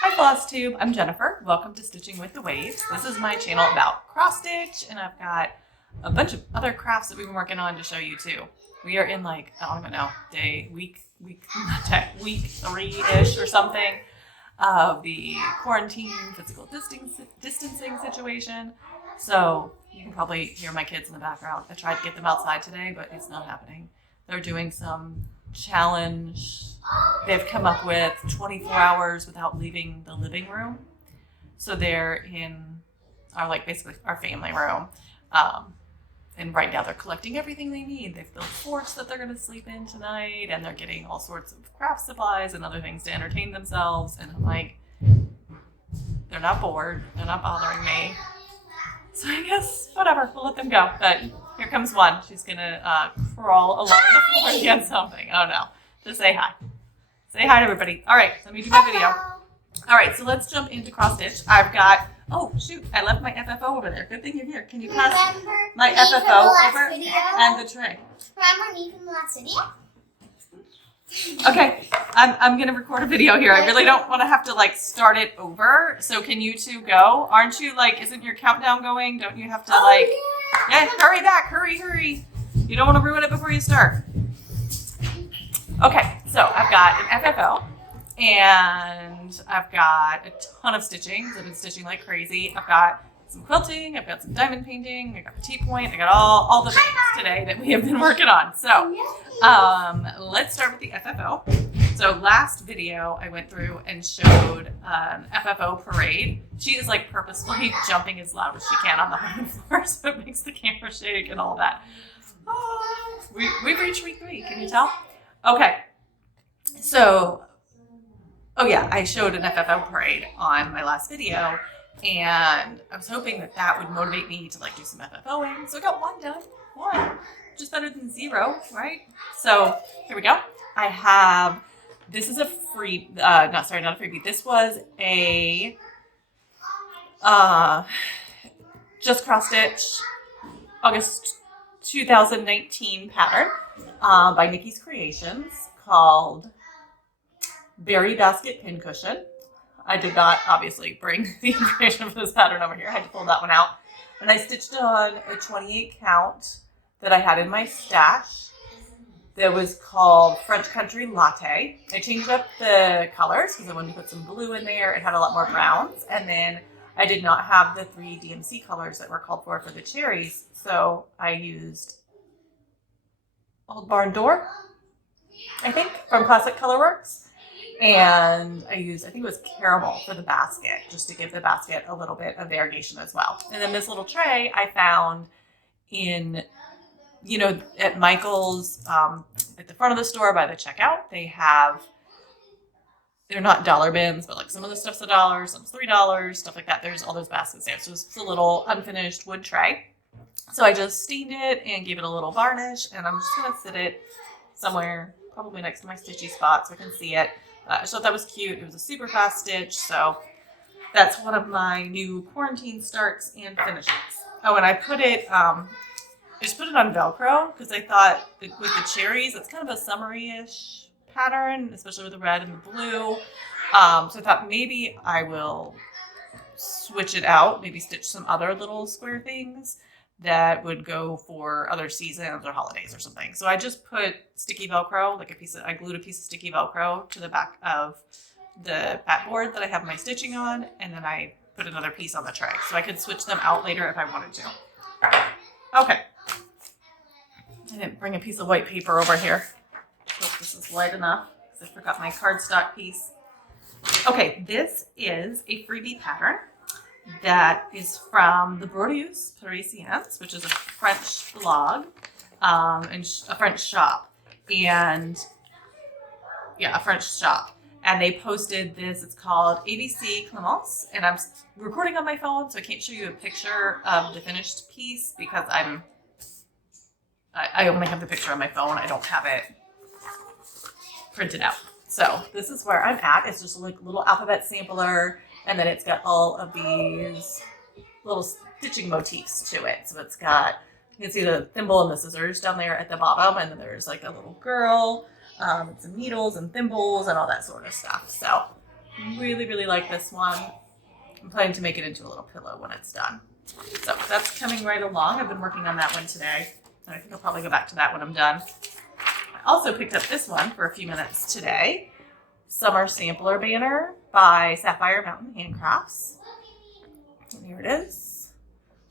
Hi Flosstube, I'm Jennifer. Welcome to Stitching with the Waves. This is my channel about cross stitch, and I've got a bunch of other crafts that we've been working on to show you too. We are in like, I don't even know, week 3-ish or something of the quarantine physical distancing situation. So you can probably hear my kids in the background. I tried to get them outside today, but it's not happening. They're doing some challenge they've come up with, 24 hours without leaving the living room. So they're in basically our family room. And right now they're collecting everything they need. They've built forts that they're going to sleep in tonight, and they're getting all sorts of craft supplies and other things to entertain themselves. And I'm like, they're not bored. They're not bothering me. So I guess, whatever, we'll let them go. But here comes one. She's going to crawl along the floor and get something. Oh no. Just say hi. Say hi to everybody. All right, let me do my video. All right, so let's jump into cross stitch. I've got, oh shoot, I left my FFO over there. Good thing you're here. Can you pass my FFO over and the tray? Remember me from the last video? Okay, I'm gonna record a video here. I really don't want to have to like start it over. So can you two go? Aren't you like, isn't your countdown going? Don't you have to yeah, hurry back, hurry. You don't want to ruin it before you start. Okay, so I've got an FFO and I've got a ton of stitching. I've been stitching like crazy. I've got some quilting, I've got some diamond painting, I got petit point, I got all the things today that we have been working on. So let's start with the FFO. So last video I went through and showed an FFO parade. She is like purposefully jumping as loud as she can on the hardwood floor, so it makes the camera shake and all that. Oh, we've reached week 3, can you tell? Okay, so, oh yeah, I showed an FFO parade on my last video, and I was hoping that that would motivate me to like do some FFOing. So I got 1 done, 1, just better than 0, right? So here we go. I have, this is a free, not a freebie. This was a, just cross stitch August 2019 pattern by Nikki's Creations called Berry Basket Pincushion. I did not obviously bring the information for this pattern over here. I had to pull that one out. And I stitched on a 28 count that I had in my stash that was called French Country Latte. I changed up the colors because I wanted to put some blue in there. It had a lot more browns. And then I did not have the 3 DMC colors that were called for the cherries. So I used Old Barn Door, I think, from Classic Colorworks. And I used, I think it was caramel for the basket, just to give the basket a little bit of variegation as well. And then this little tray I found in, you know, at Michael's, at the front of the store by the checkout. They have, they're not dollar bins, but like some of the stuff's $1, some's $3, stuff like that. There's all those baskets there. So it's a little unfinished wood tray. So I just stained it and gave it a little varnish, and I'm just going to sit it somewhere, probably next to my stitchy spot so I can see it. I just thought that was cute. It was a super fast stitch, so that's one of my new quarantine starts and finishes. Oh, and I put it, I just put it on Velcro because I thought with the cherries, it's kind of a summery-ish pattern, especially with the red and the blue. So I thought maybe I will switch it out, maybe stitch some other little square things that would go for other seasons or holidays or something. So I just put sticky Velcro, like I glued a piece of sticky Velcro to the back of the backboard that I have my stitching on, and then I put another piece on the tray. So I could switch them out later if I wanted to. Okay. I didn't bring a piece of white paper over here. Hope this is light enough, because I forgot my cardstock piece. Okay, this is a freebie pattern that is from the Brodieus Parisiens, which is a French blog and a French shop, and yeah, a French shop. And they posted this. It's called ABC Clemence, and I'm recording on my phone, so I can't show you a picture of the finished piece because I only have the picture on my phone. I don't have it printed out. So this is where I'm at. It's just like a little alphabet sampler. And then it's got all of these little stitching motifs to it. So it's got, you can see the thimble and the scissors down there at the bottom. And then there's like a little girl and some needles and thimbles and all that sort of stuff. So really, really like this one. I'm planning to make it into a little pillow when it's done. So that's coming right along. I've been working on that one today. And I think I'll probably go back to that when I'm done. I also picked up this one for a few minutes today. Summer Sampler Banner by Sapphire Mountain Handcrafts. And here it is.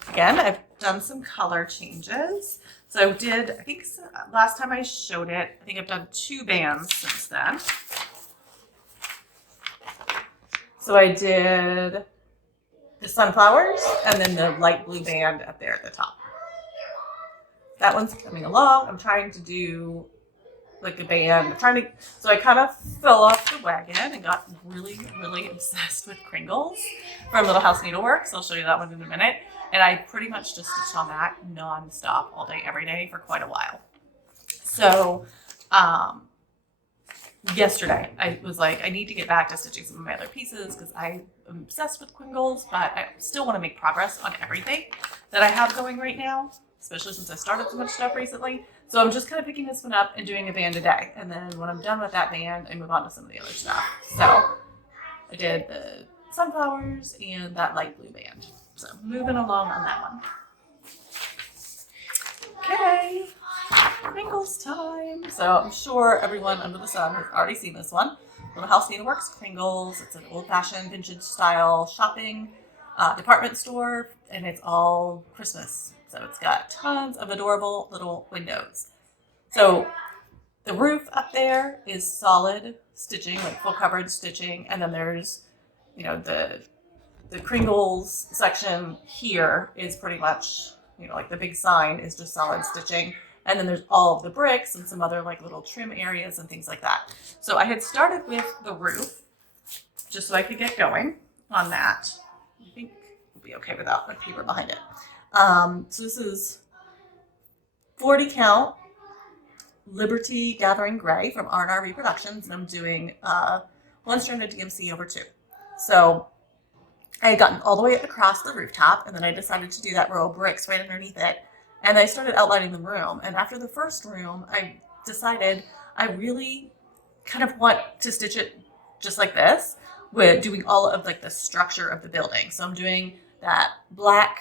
Again, I've done some color changes. So I did, I think last time I showed it, I think I've done 2 bands since then. So I did the sunflowers and then the light blue band up there at the top. That one's coming along. I'm trying to do like a band. So I kind of fell off the wagon and got really, really obsessed with Kringles from Little House Needleworks. I'll show you that one in a minute. And I pretty much just stitched on that nonstop all day, every day for quite a while. So yesterday I was like, I need to get back to stitching some of my other pieces because I am obsessed with Kringles, but I still want to make progress on everything that I have going right now, especially since I started so much stuff recently. So I'm just kind of picking this one up and doing a band a day. And then when I'm done with that band, I move on to some of the other stuff. So I did the sunflowers and that light blue band. So moving along on that one. Okay, Kringles time. So I'm sure everyone under the sun has already seen this one. Little House Needleworks Kringles. It's an old-fashioned vintage style shopping department store, and it's all Christmas. So it's got tons of adorable little windows. So the roof up there is solid stitching, like full coverage stitching, and then there's, you know, the Kringles section here is pretty much, you know, like the big sign is just solid stitching. And then there's all of the bricks and some other like little trim areas and things like that. So I had started with the roof just so I could get going on that. I think we'll be okay without the paper behind it. So this is 40 count Liberty Gathering Gray from R&R Reproductions, and I'm doing 1-stranded DMC over 2. So I had gotten all the way across the rooftop, and then I decided to do that row of bricks right underneath it. And I started outlining the room. And after the first room, I decided I really kind of want to stitch it just like this, with doing all of like the structure of the building. So I'm doing that black,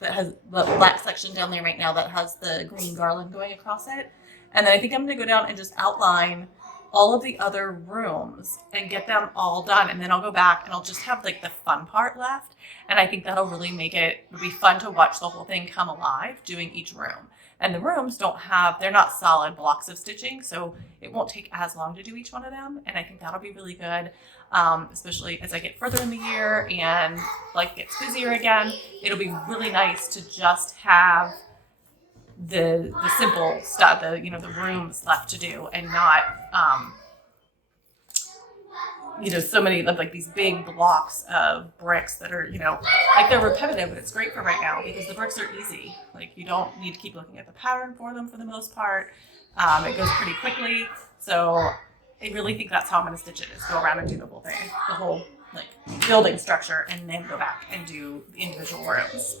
that has the black section down there right now that has the green garland going across it. And then I think I'm going to go down and just outline all of the other rooms and get them all done. And then I'll go back and I'll just have like the fun part left. And I think that'll really make it'll be fun to watch the whole thing come alive doing each room. And the rooms they're not solid blocks of stitching, so it won't take as long to do each one of them. And I think that'll be really good, especially as I get further in the year and life gets busier again. It'll be really nice to just have the simple stuff, the rooms left to do, and not so many of like these big blocks of bricks that are, like they're repetitive, but it's great for right now because the bricks are easy. Like you don't need to keep looking at the pattern for them for the most part. It goes pretty quickly. So I really think that's how I'm going to stitch it, is go around and do the whole thing, the whole like building structure, and then go back and do the individual rooms.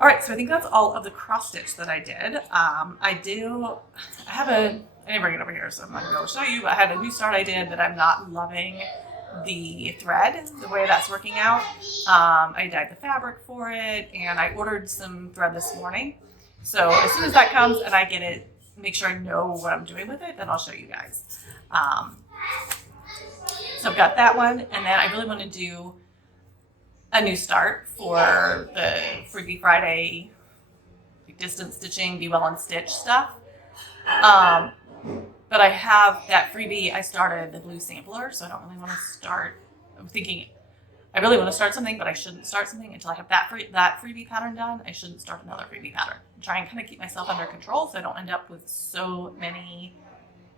All right, so I think that's all of the cross stitch that I did. I didn't bring it over here, so I'm not going to be able to show you, but I had a new start I did that I'm not loving the thread, the way that's working out. I dyed the fabric for it, and I ordered some thread this morning. So as soon as that comes and I get it, make sure I know what I'm doing with it, then I'll show you guys. So I've got that one, and then I really want to do a new start for the Freebie Friday distance stitching, Be Well and Stitch stuff. But I have that freebie. I started the blue sampler, so I don't really want to start. I'm thinking I really want to start something, but I shouldn't start something until I have that freebie pattern done. I shouldn't start another freebie pattern. I'm trying to kind of keep myself under control so I don't end up with so many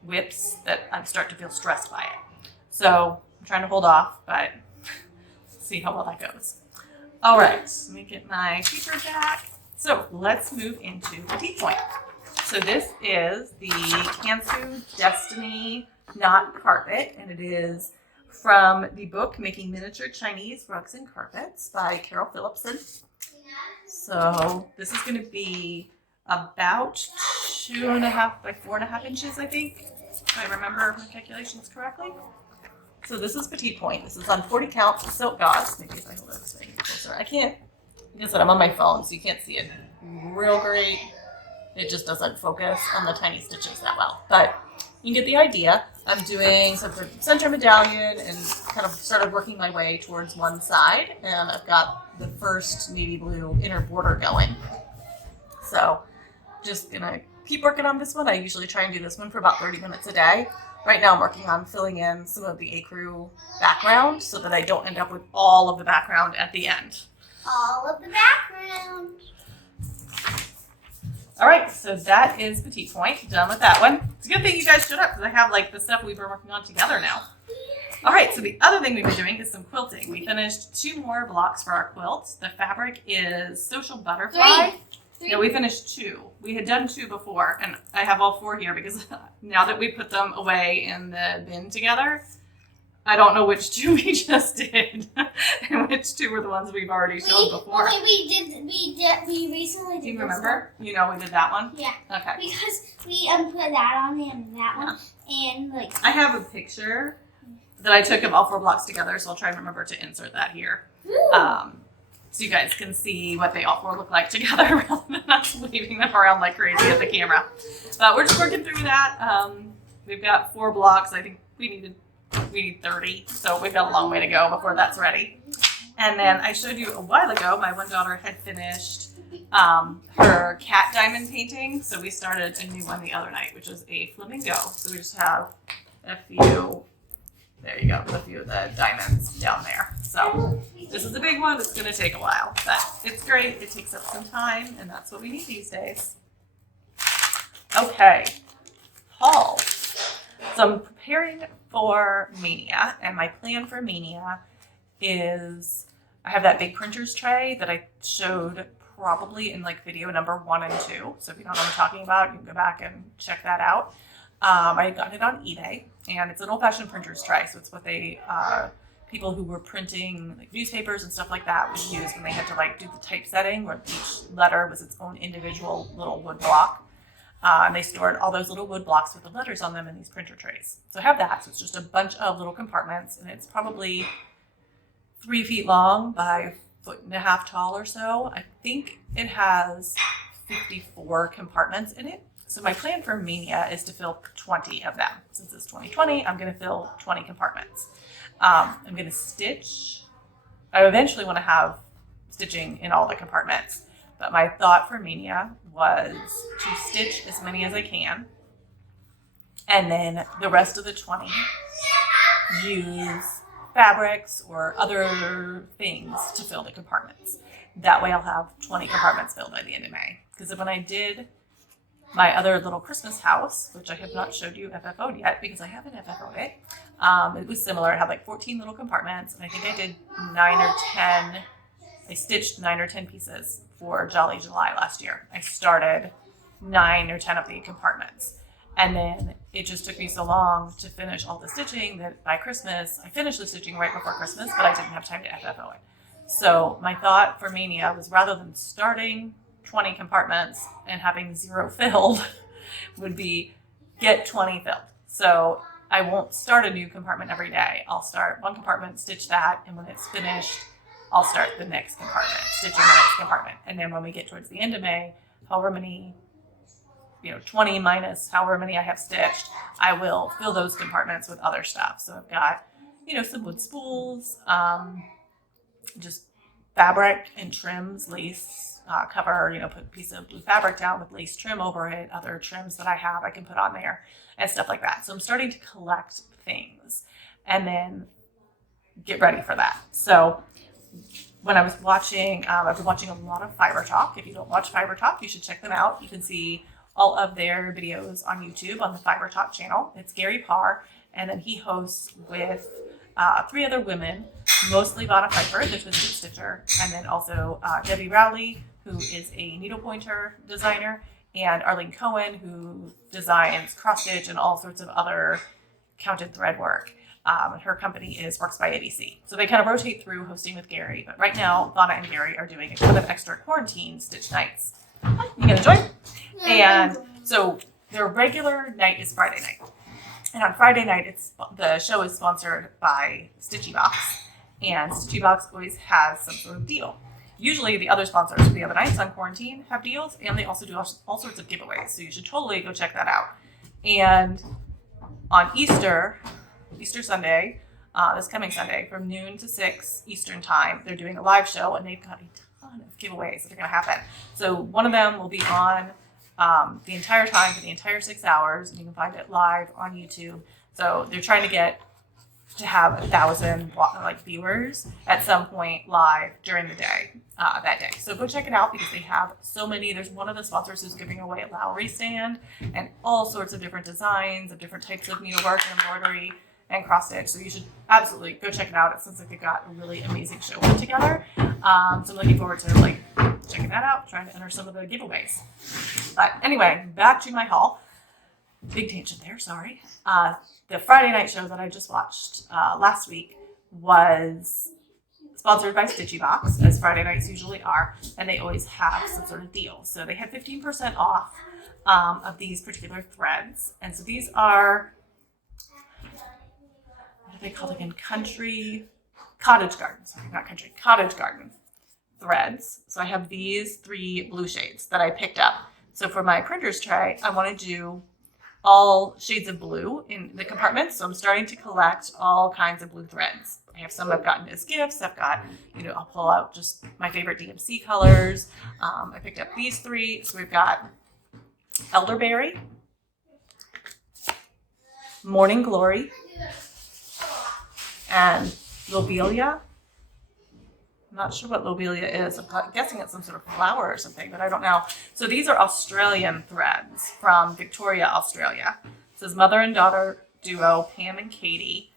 whips that I start to feel stressed by it. So I'm trying to hold off, but see how well that goes. All right, let me get my paper back. So let's move into petit point. So this is the Kansu Destiny Knot Carpet, and it is from the book Making Miniature Chinese Rugs and Carpets by Carol Phillipson. So this is going to be about 2.5 by 4.5 inches, I think, if I remember my calculations correctly. So this is petit point. This is on 40 count silk gauze. Maybe if I hold it this way closer. I can't, like I said, I'm on my phone, so you can't see it real great. It just doesn't focus on the tiny stitches that well. But you get the idea. I'm doing some center medallion and kind of started working my way towards one side. And I've got the first navy blue inner border going. So just gonna keep working on this one. I usually try and do this one for about 30 minutes a day. Right now I'm working on filling in some of the ecru background so that I don't end up with all of the background at the end. All of the background. All right, so that is petit point. Done with that one. It's a good thing you guys showed up because I have like the stuff we've been working on together now. All right, so the other thing we've been doing is some quilting. We finished 2 more blocks for our quilt. The fabric is Social Butterfly. 3. No, we finished 2. We had done 2 before, and I have all 4 here because now that we put them away in the bin together, I don't know which 2 we just did and which 2 were the ones we've already shown before. We recently did. Do you remember? You know we did that one? Yeah. Okay. Because we put that on and that one, and like. I have a picture that I took of all 4 blocks together, so I'll try and remember to insert that here. So you guys can see what they all 4 look like together rather than us waving them around like crazy at the camera. But we're just working through that. We've got 4 blocks. I think we need 30, so we've got a long way to go before that's ready. And then I showed you a while ago, my one daughter had finished her cat diamond painting, so we started a new one the other night, which is a flamingo. So we just have a few, there you go, a few of the diamonds down there. So this is a big one. It's going to take a while, but it's great. It takes up some time, and that's what we need these days. Okay, haul. So I'm preparing for Mania, and my plan for Mania is I have that big printer's tray that I showed probably in like video number 1 and 2. So if you don't know what I'm talking about, you can go back and check that out. I got it on eBay, and it's an old-fashioned printer's tray. So it's what they people who were printing like newspapers and stuff like that would use when they had to like do the typesetting, where each letter was its own individual little wood block. And they stored all those little wood blocks with the letters on them in these printer trays. So I have that. So it's just a bunch of little compartments, and it's probably 3 feet long by 1.5 feet tall or so. I think it has 54 compartments in it. So my plan for Mania is to fill 20 of them. Since it's 2020, I'm going to fill 20 compartments. I'm going to stitch. I eventually want to have stitching in all the compartments. But my thought for Mania was to stitch as many as I can, and then the rest of the 20 use fabrics or other things to fill the compartments. That way I'll have 20 compartments filled by the end of May. Because when I did my other little Christmas house, which I have not showed you FFO'd yet because I haven't FFO'd it, it was similar. It had like 14 little compartments, and I think I did 9 or 10. I stitched 9 or 10 pieces for Jolly July last year. I started 9 or 10 of the compartments. And then it just took me so long to finish all the stitching that by Christmas, I finished the stitching right before Christmas, but I didn't have time to FFO it. So my thought for Mania was, rather than starting 20 compartments and having 0 filled, would be get 20 filled. So I won't start a new compartment every day. I'll start one compartment, stitch that, and when it's finished, I'll start the next compartment, stitching the next compartment. And then when we get towards the end of May, however many, 20 minus however many I have stitched, I will fill those compartments with other stuff. So I've got, some wood spools, just fabric and trims, lace, cover, put a piece of blue fabric down with lace trim over it, other trims that I have I can put on there and stuff like that. So I'm starting to collect things and then get ready for that. So when I was watching, I've been watching a lot of Fiber Talk. If you don't watch Fiber Talk, you should check them out. You can see all of their videos on YouTube on the Fiber Talk channel. It's Gary Parr, and then he hosts with 3 other women, mostly Vanna Piper, the Twisted Stitcher, and then also Debbie Rowley, who is a needlepointer designer, and Arlene Cohen, who designs cross stitch and all sorts of other counted thread work. Her company is Works by ABC. So they kind of rotate through hosting with Gary, but right now Vanna and Gary are doing a ton of extra quarantine stitch nights. You gonna join? And So their regular night is Friday night. And on Friday night, the show is sponsored by Stitchy Box. And Stitchy Box always has some sort of deal. Usually the other sponsors for the other nights on quarantine have deals, and they also do all sorts of giveaways. So you should totally go check that out. And on Easter Sunday, this coming Sunday, from noon to 6 Eastern time, they're doing a live show, and they've got a ton of giveaways that are going to happen. So one of them will be on the entire time for the entire 6 hours, and you can find it live on YouTube. So they're trying to get to have 1,000 viewers at some point live during the day, that day. So go check it out because they have so many. There's one of the sponsors who's giving away a Lowry stand and all sorts of different designs of different types of needlework and embroidery and cross stitch. So you should absolutely go check it out. It sounds like they've got a really amazing show put together. So I'm looking forward to checking that out, trying to enter some of the giveaways. But anyway, back to my haul. Big tangent there, sorry. The Friday night show that I just watched last week was sponsored by Stitchy Box, as Friday nights usually are, and they always have some sort of deal. So they had 15% off of these particular threads. And so these are, what do they call it again? Cottage garden threads. So I have these 3 blue shades that I picked up. So for my printer's tray, I want to do all shades of blue in the compartments. So I'm starting to collect all kinds of blue threads. I have some I've gotten as gifts. I've got, I'll pull out just my favorite DMC colors. I picked up these 3. So we've got Elderberry, Morning Glory, and Lobelia. I'm not sure what lobelia is. I'm guessing it's some sort of flower or something, but I don't know. So these are Australian threads from Victoria, Australia. It says mother and daughter duo Pam and Katie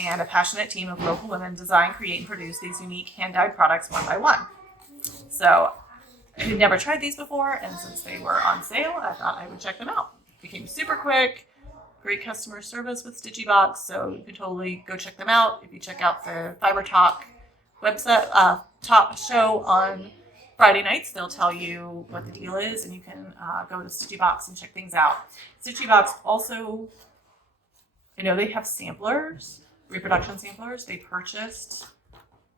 and a passionate team of local women design, create, and produce these unique hand-dyed products one by one. So I had never tried these before, and since they were on sale, I thought I would check them out. They came super quick, great customer service with Stitchy Box, so you can totally go check them out. If you check out the Fiber Talk website top show on Friday nights, they'll tell you what the deal is, and you can go to Stitchy Box and check things out. Stitchy Box also, they have samplers, reproduction samplers. They purchased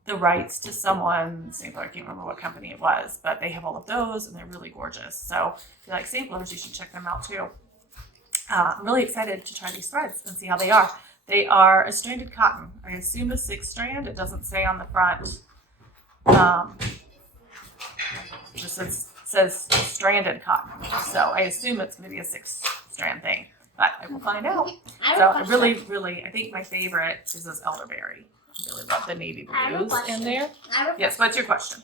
the rights to someone's sampler. I can't remember what company it was, but they have all of those, and they're really gorgeous. So if you like samplers, you should check them out too. I'm really excited to try these threads and see how they are. They are a stranded cotton. I assume a 6 strand. It doesn't say on the front. It just says stranded cotton. So I assume it's maybe a 6 strand thing, but I will find out. So I really, I think my favorite is this elderberry. I really love the navy blues in there. Yes, what's your question?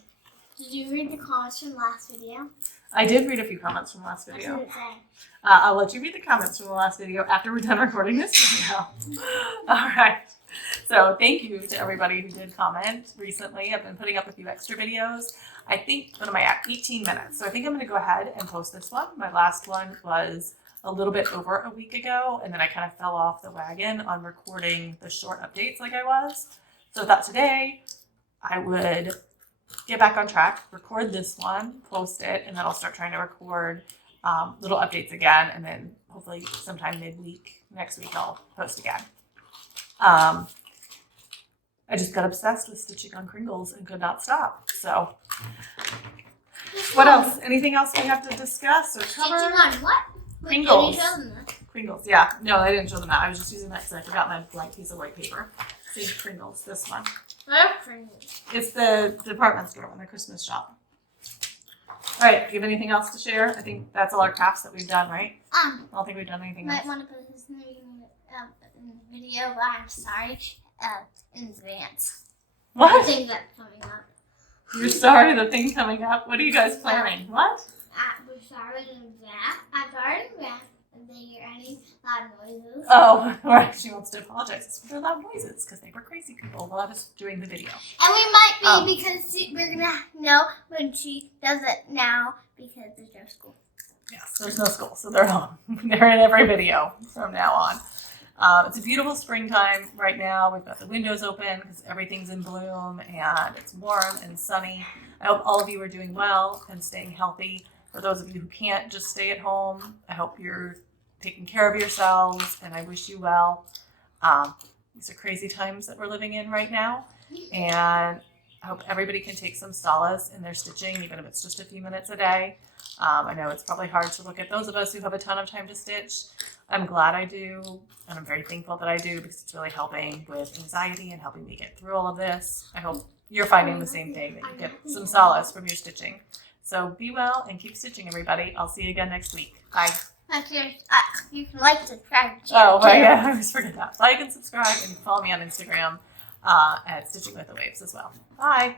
Did you read the comments from last video? I did read a few comments from last video. What did it say? I'll let you read the comments from the last video after we're done recording this video. All right. So thank you to everybody who did comment recently. I've been putting up a few extra videos. I think, what am I at? 18 minutes. So I think I'm going to go ahead and post this one. My last one was a little bit over a week ago, and then I kind of fell off the wagon on recording the short updates like I was. So I thought today I would get back on track, record this one, post it, and then I'll start trying to record little updates again, and then hopefully sometime midweek next week I'll post again. I just got obsessed with stitching on Kringles and could not stop. So what else? Anything else we have to discuss or cover? Stitching on what? Kringles. Did you show them that? Kringles, yeah. No, I didn't show them that. I was just using that because I forgot my blank piece of white paper. See, Kringles, this one. What are Kringles? It's the department store one, the Christmas shop. All right, do you have anything else to share? I think that's all our crafts that we've done, right? I don't think we've done anything Might else. want to put his name in the video, but I'm sorry in advance. What? The thing that's coming up. You're sorry the thing coming up? What are you guys planning? What? We're sorry in advance. I'm sorry in advance. And then you're any loud noises. Oh, right. She wants to apologize for loud noises because they were crazy people while I was doing the video. And we might be because we're going to know when she does it now because there's no school. Yes, there's no school, so they're home. They're in every video from now on. It's a beautiful springtime right now. We've got the windows open because everything's in bloom and it's warm and sunny. I hope all of you are doing well and staying healthy For those of you who can't just stay at home, I hope you're taking care of yourselves, and I wish you well. These are crazy times that we're living in right now, and I hope everybody can take some solace in their stitching, even if it's just a few minutes a day. I know it's probably hard to look at those of us who have a ton of time to stitch. I'm glad I do, and I'm very thankful that I do, because it's really helping with anxiety and helping me get through all of this. I hope you're finding the same thing, that you get some solace from your stitching. So be well and keep stitching, everybody. I'll see you again next week. Bye. You can like, subscribe, Oh, right, yeah, I always forget that. Like and subscribe, and follow me on Instagram at Stitching with the Waves as well. Bye.